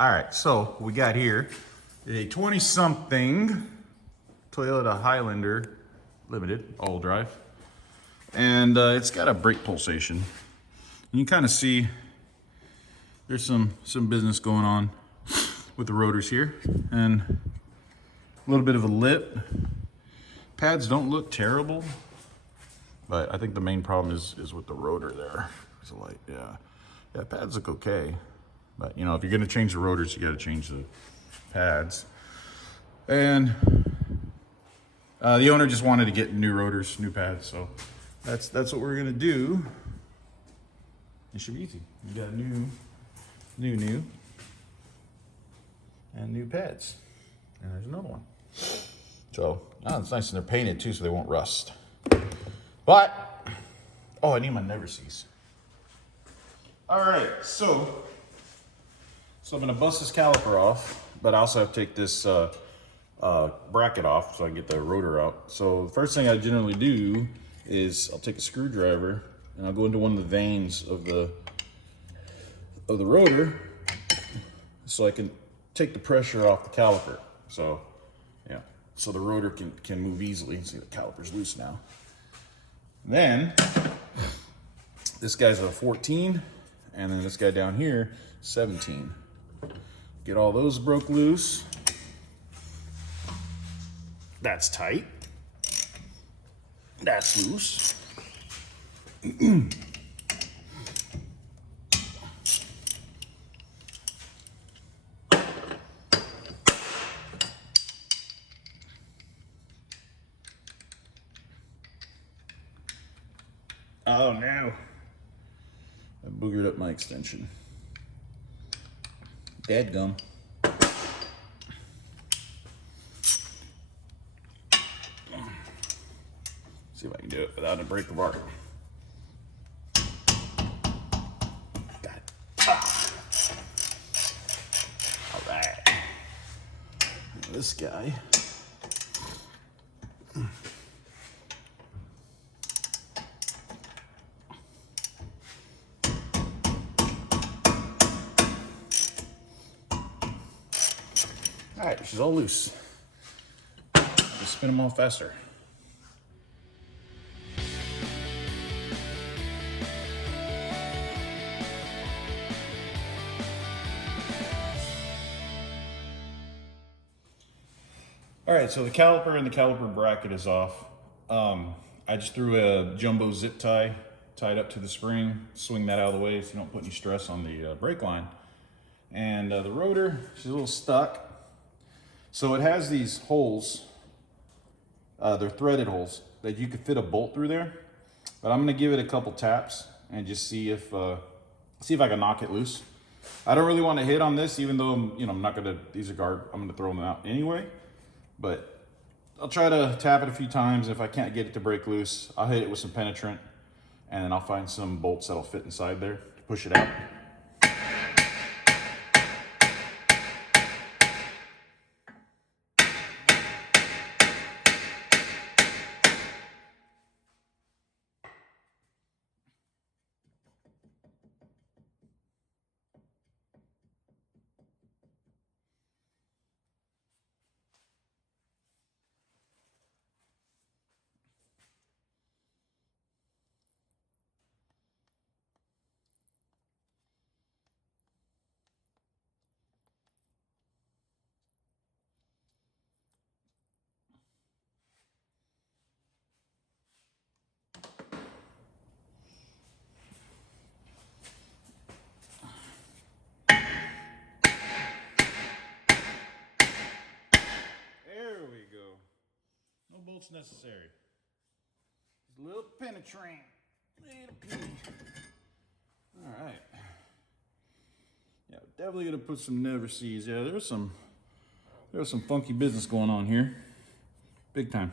All right, so we got here a 20-something Toyota Highlander Limited all drive, and it's got a brake pulsation. You can kind of see there's some business going on with the rotors here, and a little bit of a lip. Pads don't look terrible, but I think the main problem is with the rotor there. So like, yeah, pads look okay. But you know, if you're gonna change the rotors, you gotta change the pads. And the owner just wanted to get new rotors, new pads, so that's what we're gonna do. It should be easy. You got new, and new pads. And there's another one. So, it's nice and they're painted too, so they won't rust. But, oh, I need my never sees. All right, so I'm gonna bust this caliper off, but I also have to take this bracket off so I can get the rotor out. So the first thing I generally do is I'll take a screwdriver and I'll go into one of the vanes of the rotor so I can take the pressure off the caliper. So yeah, so the rotor can move easily. See, the caliper's loose now. Then this guy's a 14, and then this guy down here 17. Get all those broke loose. That's tight. That's loose. Oh no. I boogered up my extension. Dadgum. See if I can do it without a break apart. Got it. Ah. All right. This guy. All right, she's all loose. Just spin them all faster. All right, so the caliper and the caliper bracket is off. I just threw a jumbo zip tie, tied up to the spring, swing that out of the way so you don't put any stress on the brake line. And the rotor, she's a little stuck. So it has these holes, they're threaded holes that you could fit a bolt through there. But I'm gonna give it a couple taps and just see if I can knock it loose. I don't really want to hit on this, even though I'm not gonna. These are I'm gonna throw them out anyway. But I'll try to tap it a few times. If I can't get it to break loose, I'll hit it with some penetrant, and then I'll find some bolts that'll fit inside there to push it out. Bolts necessary. A little penetrant. All right. Yeah, definitely gonna put some never sees. Yeah, there's some funky business going on here. Big time.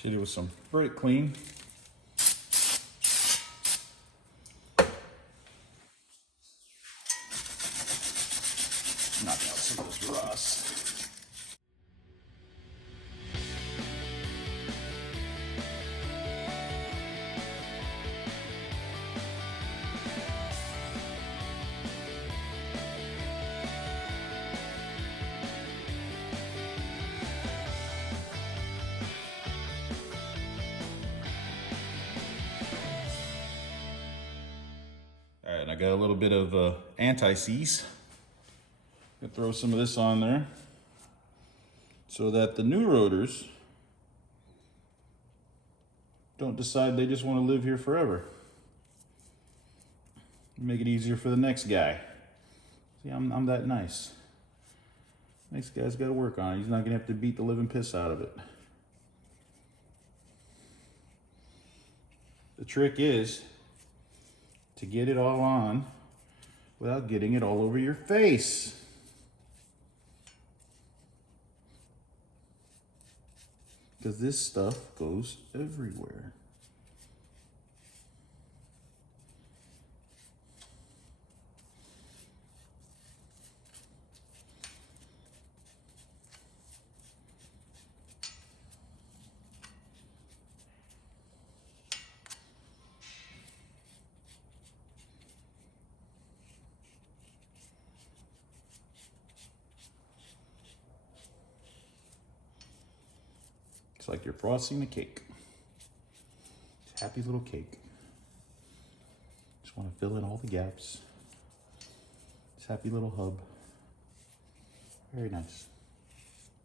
Hit it with some brake clean. Knock out some of this rust. All right, I got a little bit of anti-seize. Gonna throw some of this on there so that the new rotors don't decide they just want to live here forever. Make it easier for the next guy. See, I'm that nice. Next guy's got to work on it. He's not gonna have to beat the living piss out of it. The trick is to get it all on without getting it all over your face. Because this stuff goes everywhere. It's like you're frosting a cake. It's a happy little cake. Just want to fill in all the gaps. This happy little hub. Very nice.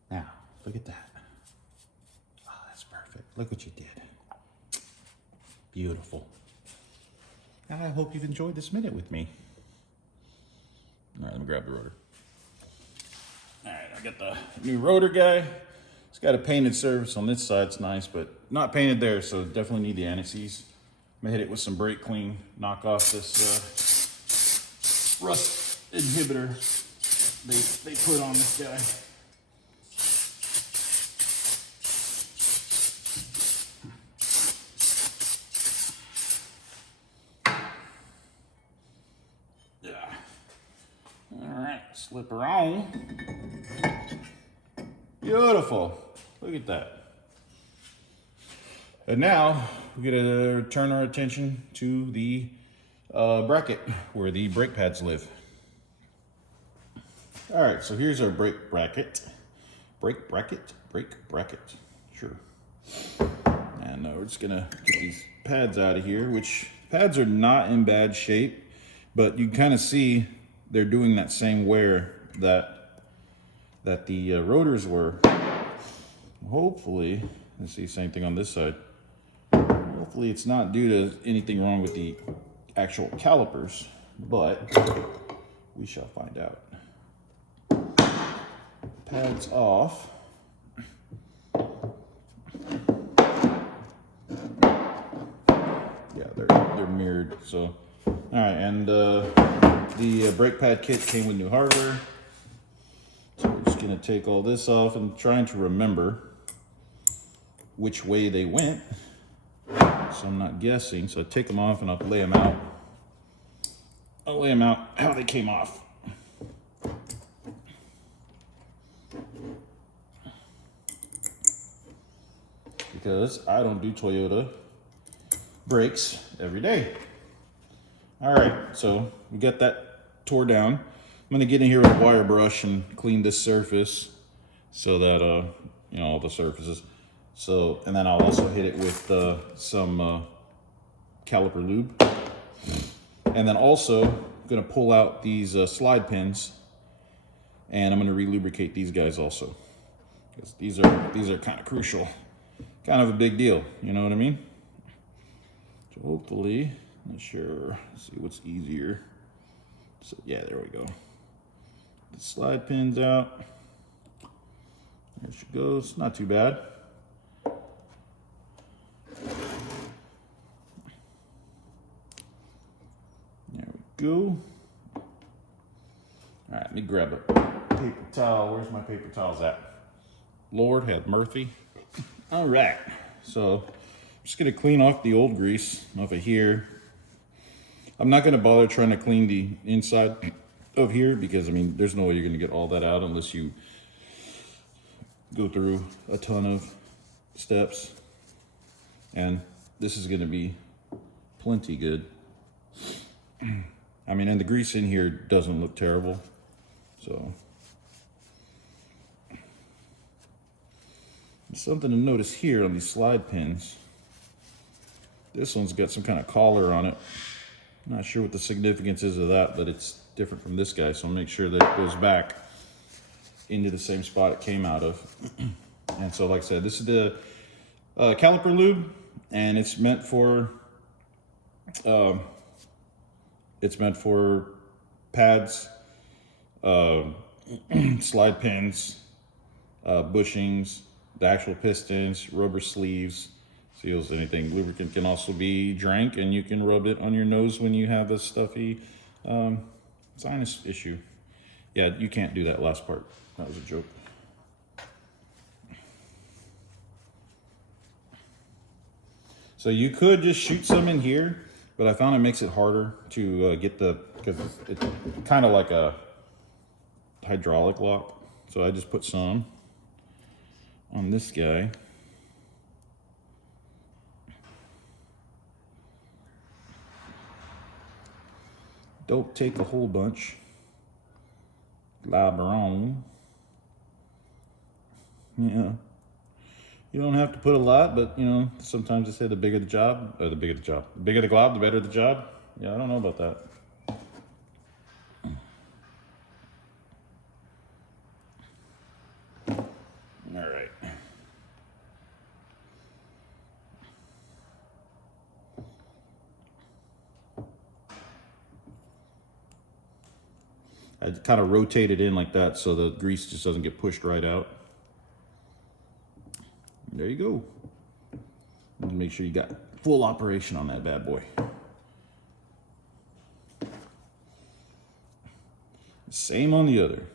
Now, look at that. Oh, that's perfect. Look what you did. Beautiful. I hope you've enjoyed this minute with me. All right, let me grab the rotor. All right, I got the new rotor guy. It's got a painted surface on this side, it's nice, but not painted there, so definitely need the anti-seize. I'm gonna hit it with some brake clean, knock off this rust inhibitor they put on this guy. Yeah. All right, slip her on. Beautiful. Look at that. And now we're gonna turn our attention to the bracket where the brake pads live. All right, so here's our brake bracket. Brake bracket. Sure. And we're just gonna get these pads out of here, which pads are not in bad shape, but you can kind of see they're doing that same wear that the rotors were. Hopefully, let's see, same thing on this side. Hopefully it's not due to anything wrong with the actual calipers, but we shall find out. Pads off. Yeah, they're mirrored, so. All right, and the brake pad kit came with new hardware. So we're just gonna take all this off and trying to remember which way they went. So I'm not guessing. So I take them off and I'll lay them out. I'll lay them out how they came off. Because I don't do Toyota brakes every day. All right, so we got that tore down. I'm gonna get in here with a wire brush and clean this surface so that, you know, all the surfaces. So, and then I'll also hit it with some caliper lube. And then also, I'm gonna pull out these slide pins and I'm gonna re-lubricate these guys also. Because these are kind of crucial. Kind of a big deal, you know what I mean? So hopefully, not sure, let's see what's easier. So yeah, there we go. The slide pins out. There she goes, not too bad. There we go. All right, let me grab a paper towel. Where's my paper towels at? Lord have mercy. All right, so I'm just gonna clean off the old grease off of here. I'm not gonna bother trying to clean the inside of here, because I mean, there's no way you're gonna get all that out unless you go through a ton of steps. And this is gonna be plenty good. I mean, and the grease in here doesn't look terrible, so. Something to notice here on these slide pins. This one's got some kind of collar on it. Not sure what the significance is of that, but it's different from this guy, so I'll make sure that it goes back into the same spot it came out of. And so, like I said, this is the caliper lube, and it's meant for pads, slide pins, bushings, the actual pistons, rubber sleeves, seals, anything. Lubricant can also be drank, and you can rub it on your nose when you have a stuffy sinus issue. Yeah, you can't do that last part. That was a joke. So you could just shoot some in here, but I found it makes it harder to get because it's kind of like a hydraulic lock. So I just put some on this guy. Don't take a whole bunch. Laberon. Yeah. You don't have to put a lot, but you know, sometimes they say the bigger the job, or the bigger the job. The bigger the glob, the better the job. Yeah, I don't know about that. All right. I kind of rotate it in like that so the grease just doesn't get pushed right out. There you go. Make sure you got full operation on that bad boy. Same on the other.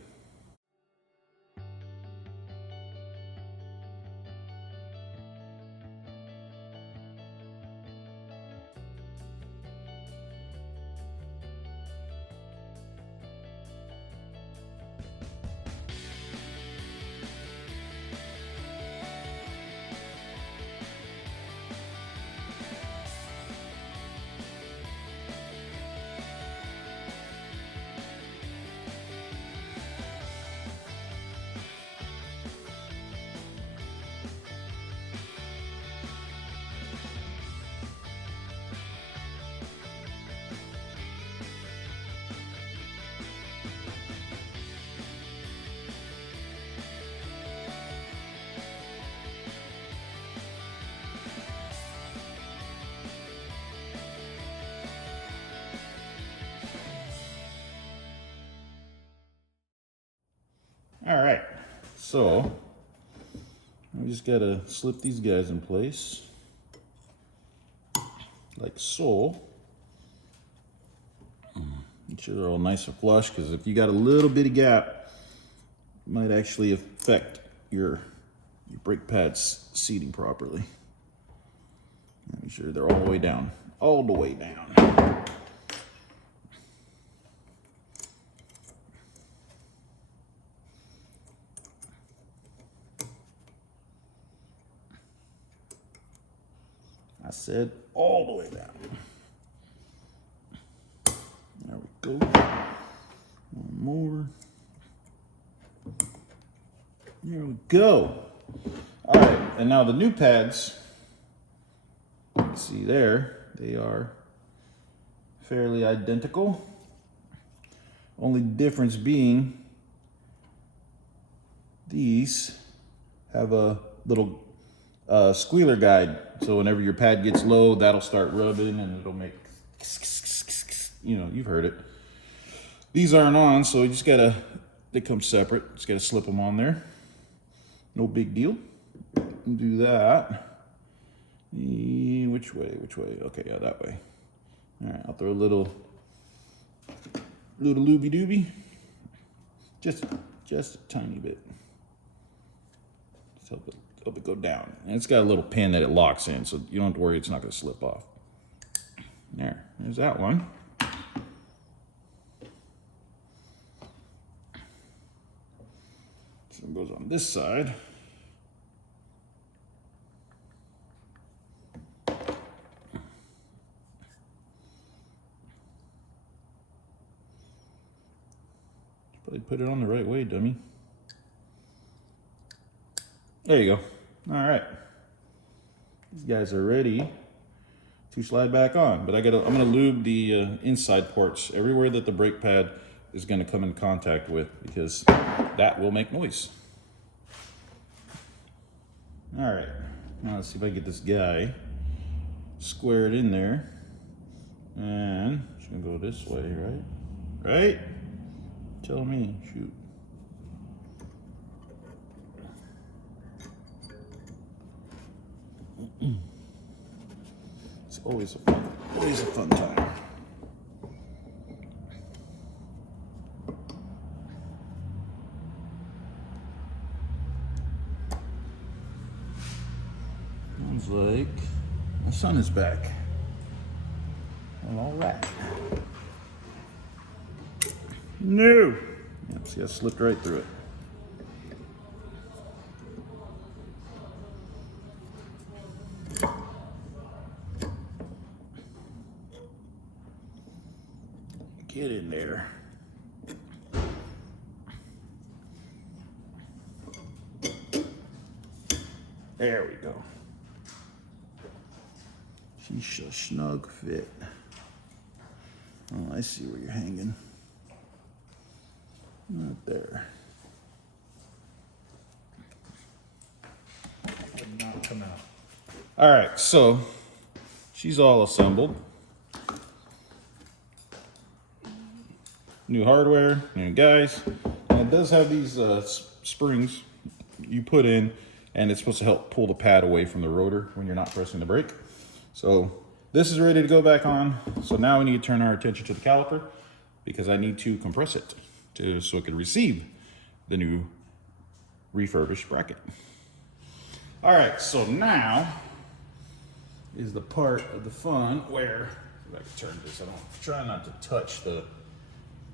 All right, so we just gotta slip these guys in place like so. Make sure they're all nice and flush, because if you got a little bitty gap, it might actually affect your brake pads seating properly. Make sure they're all the way down, all the way down. I said all the way down. There we go. One more. There we go. All right, and now the new pads, you can see there, they are fairly identical. Only difference being these have a little squealer guide, so whenever your pad gets low, that'll start rubbing and it'll make, you know, you've heard it. These aren't on, so you just gotta, they come separate, just gotta slip them on there. No big deal. Do that. Which way? Okay, yeah, that way. All right, I'll throw a little looby dooby, just a tiny bit. Just help it go down. And it's got a little pin that it locks in, so you don't have to worry it's not going to slip off. There's that one. goes on this side. Probably put it on the right way, dummy. There you go. All right. These guys are ready to slide back on, but I'm gonna lube the inside parts everywhere that the brake pad is gonna come in contact with, because that will make noise. All right, now let's see if I can get this guy squared in there, and it's gonna go this way, right? Right? Tell me, shoot. It's always a fun time. Sounds like the sun is back. Well, all right. No. Yep, see, I slipped right through it. Get in there. There we go. She's a snug fit. Oh, I see where you're hanging. Right there. Did not come out. All right, so she's all assembled. New hardware, new guys. And it does have these springs you put in, and it's supposed to help pull the pad away from the rotor when you're not pressing the brake. So this is ready to go back on. So now we need to turn our attention to the caliper, because I need to compress it so it can receive the new refurbished bracket. All right, so now is the part of the fun where, if I can turn this, I don't try not to touch the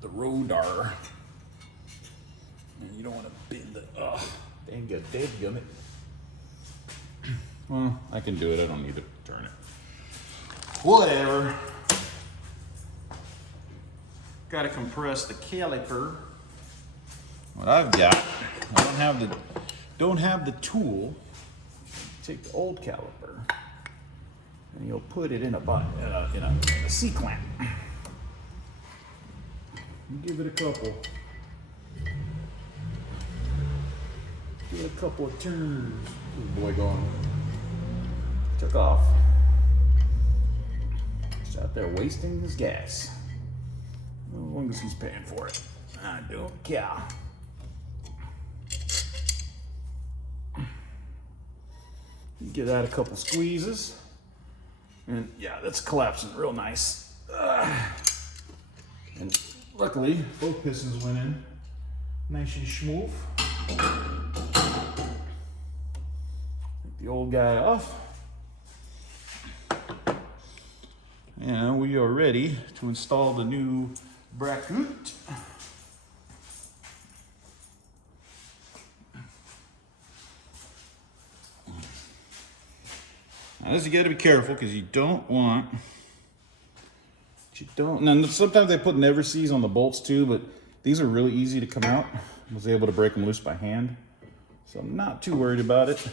rotor. And you don't want to bend it. Oh, dang good, dadgummit. Well, I can do it. I don't need to turn it. Whatever. Got to compress the caliper. What I've got, I don't have the tool. Take the old caliper and you'll put it in a C-clamp. Give it a couple. Give it a couple of turns. This boy gone. Took off. He's out there wasting his gas. As long as he's paying for it. I don't care. Give that a couple squeezes. And yeah, that's collapsing real nice. And luckily, both pistons went in nice and smooth. Take the old guy off. And we are ready to install the new bracket. Now this, you gotta be careful, because you don't want, now sometimes they put never sees on the bolts too, but these are really easy to come out. I was able to break them loose by hand, so I'm not too worried about it.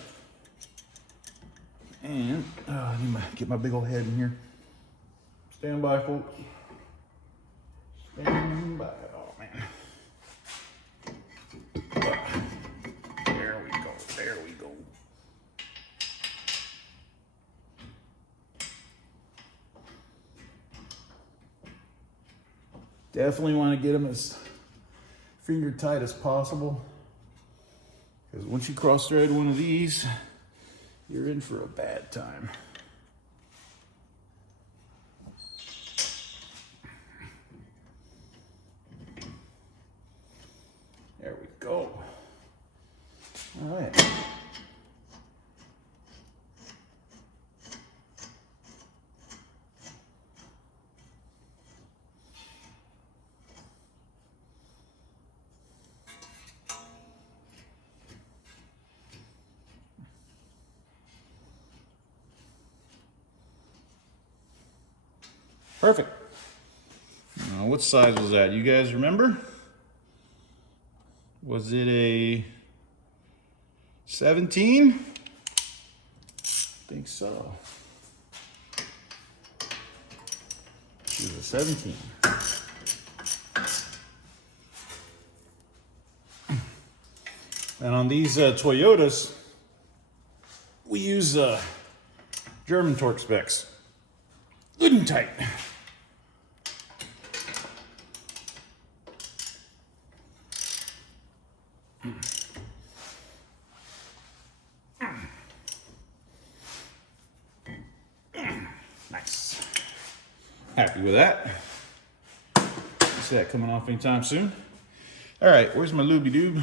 And I need to get my big old head in here. Stand by, folks. Stand by. Oh man. There we go. There we go. Definitely want to get them as finger tight as possible, because once you cross thread one of these, you're in for a bad time. There we go. All right. Perfect. Now, what size was that? You guys remember? Was it a 17? I think so. It was a 17. And on these Toyotas, we use German torque specs. Good and tight. Nice. Happy with that. See that coming off anytime soon. All right, where's my looby doob?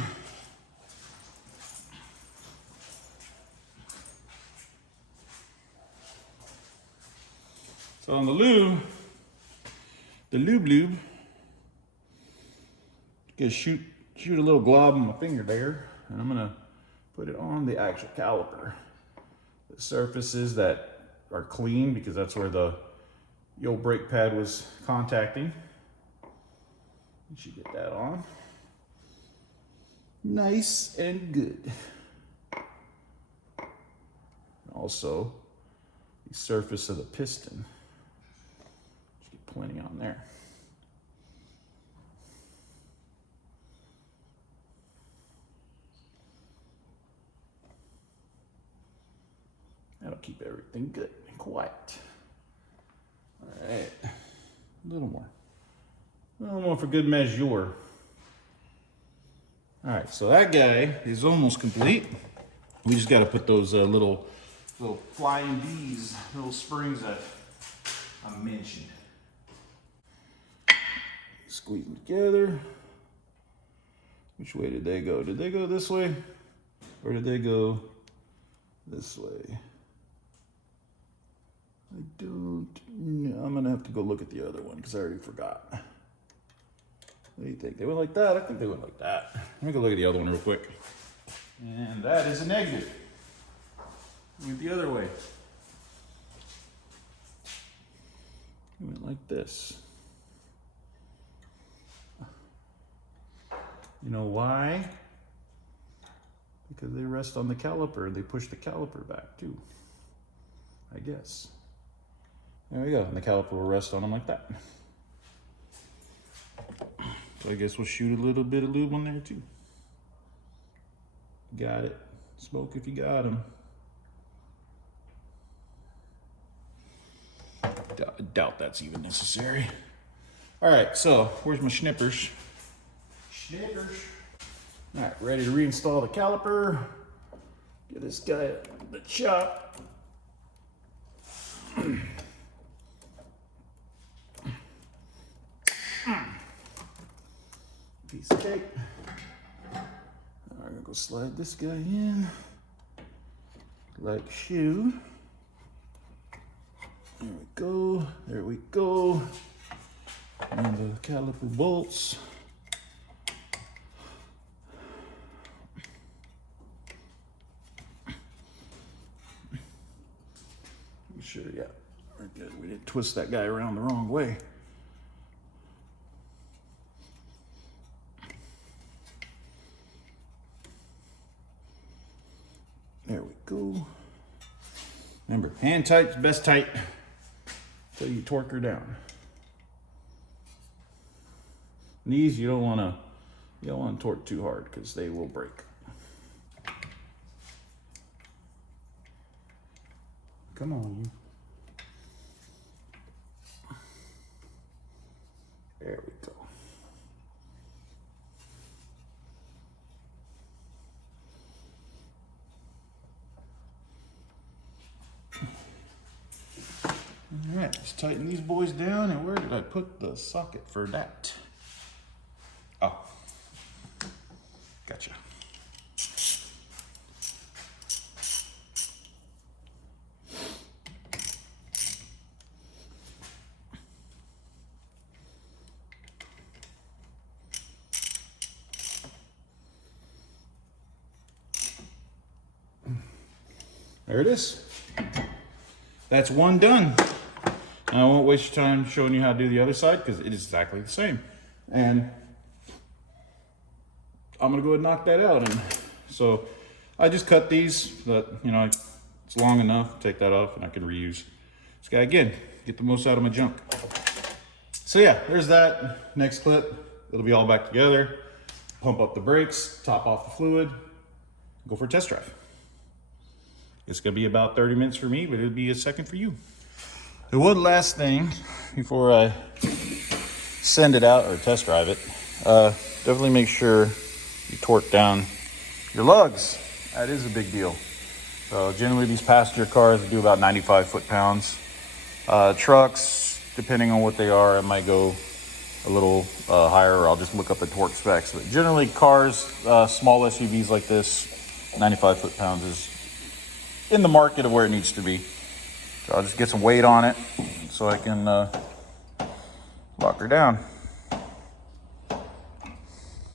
So on the lube, just shoot a little glob on my finger there, and I'm gonna put it on the actual caliper. The surfaces that are clean, because that's where the old brake pad was contacting. You should get that on. Nice and good. Also, the surface of the piston. Should get plenty on there. That'll keep everything good and quiet. All right, a little more for good measure. All right, so that guy is almost complete. We just got to put those little flying B's, little springs that I mentioned. Squeeze them together. Which way did they go? Did they go this way, or did they go this way? I don't know. I'm gonna have to go look at the other one because I already forgot. What do you think? They went like that? I think they went like that. Let me go look at the other one real quick. And that is a negative. Went the other way. It went like this. You know why? Because they rest on the caliper. They push the caliper back too, I guess. There we go. And the caliper will rest on them like that. So I guess we'll shoot a little bit of lube on there too. Got it. Smoke if you got them. Doubt that's even necessary. All right, so where's my schnippers? All right, ready to reinstall the caliper. Get this guy at the shop. Piece of cake. I'm gonna go slide this guy in like shoe. There we go. There we go. And the caliper bolts. Sure, yeah, we're good. We didn't twist that guy around the wrong way. There we go. Remember, hand tight's best tight until you torque her down. And these you don't want to torque too hard because they will break. Come on, you. There we go. All right, let's tighten these boys down. And where did I put the socket for that? Oh, gotcha. There it is. That's one done. I won't waste your time showing you how to do the other side because it is exactly the same. And I'm gonna go ahead and knock that out. And so I just cut these, that, you know, it's long enough, take that off and I can reuse this guy again, get the most out of my junk. So yeah, there's that. Next clip, it'll be all back together. Pump up the brakes, top off the fluid, go for a test drive. It's gonna be about 30 minutes for me, but it'll be a second for you. The one last thing before I send it out or test drive it, definitely make sure you torque down your lugs. That is a big deal. So generally these passenger cars do about 95 foot-pounds. Trucks, depending on what they are, it might go a little higher, or I'll just look up the torque specs. But generally cars, small SUVs like this, 95 foot-pounds is in the market of where it needs to be. So I'll just get some weight on it so I can lock her down.